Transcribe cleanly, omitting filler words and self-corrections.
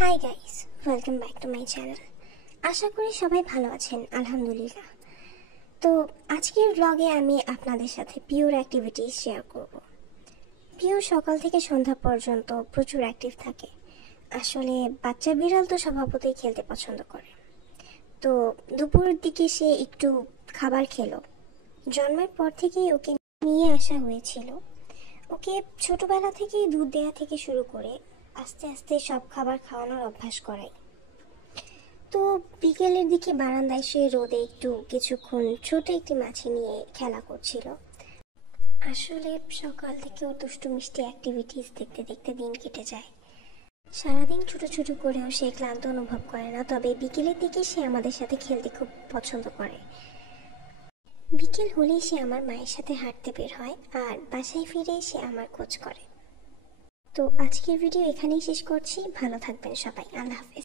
High guys, welcome back to my channel. আশা করি সবাই ভালো আছেন, আলহামদুলিল্লাহ। তো আজকের ব্লগে আমি আপনাদের সাথে পিওর অ্যাক্টিভিটিস শেয়ার করব। পিওর সকাল থেকে সন্ধ্যা পর্যন্ত প্রচুর অ্যাক্টিভ থাকে। আসলে বাচ্চা বিড়াল তো স্বভাবতই খেলতে পছন্দ করে। তো দুপুরের দিকে সে একটু খাবার খেলো। জন্মের পর থেকেই ওকে নিয়ে আসা হয়েছিল। ওকে ছোটবেলা থেকেই দুধ দেওয়া থেকে শুরু করে আস্তে আস্তে সব খাবার খাওয়ানোর অভ্যাস করাই। তো বিকেলের দিকে বারান্দায় সে রোদে একটু কিছুক্ষণ ছোট একটি মাছি নিয়ে খেলা করছিল। আসলে সকাল থেকে ও দুষ্টু মিষ্টি অ্যাক্টিভিটিস দেখতে দেখতে দিন কেটে যায়। সারাদিন ছোট ছোট করেও সে ক্লান্ত অনুভব করে না, তবে বিকেলের দিকে সে আমাদের সাথে খেলতে খুব পছন্দ করে। বিকেল হলেই সে আমার মায়ের সাথে হাঁটতে বের হয়, আর বাসায় ফিরে সে আমার খোঁজ করে। তো আজকের ভিডিও এখানেই শেষ করছি। ভালো থাকবেন সবাই, আল্লাহ হাফেজ।